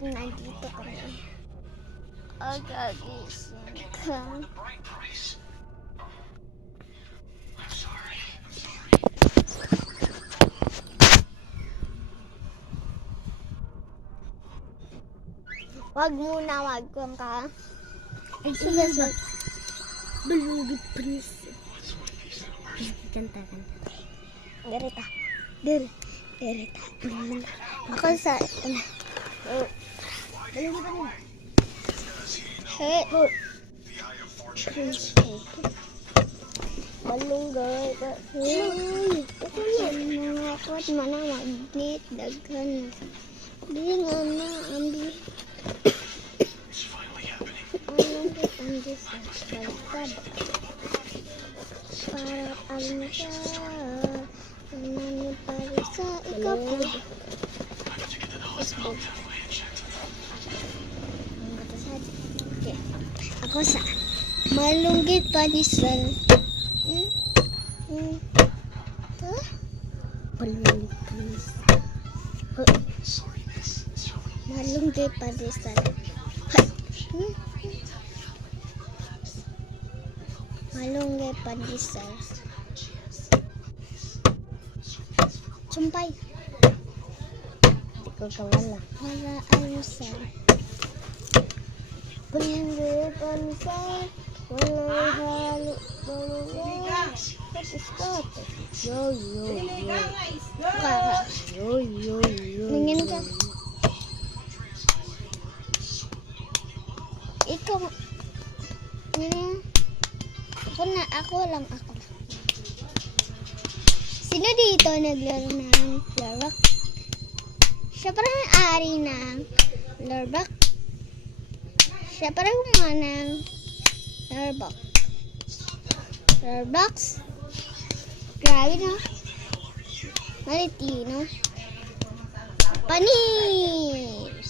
Nandito kami. Agagising ka. Wag muna, wag kang ka. Ay, sila sa Balugit Prince. Kanta. Garita. Garita. Ako sa... Hey, balunggay ka. Hey, mga kwat mana magnet daghan. Di nga na ambi. Anong kitang sa balkad. Para alam ka. Naman para sa ikaw. Facebook. Okay. Ako sa malunggay panisal. Balugit Prince. Malunggay panisal. Malunggay panisal. Sumpay. Di ko kawala. Para ayusan. Malunggay panisal. Walay halo. Malunggay. Patiskat. Yo. Kaka. Yo. Ningin ka. Ikaw. Ako lang. Sino dito naglaro ng Larbak? Siya parang ari ng Larbak. Siya parang mga ng Larbak. Larbox? Grabe no? Malitino. Panis!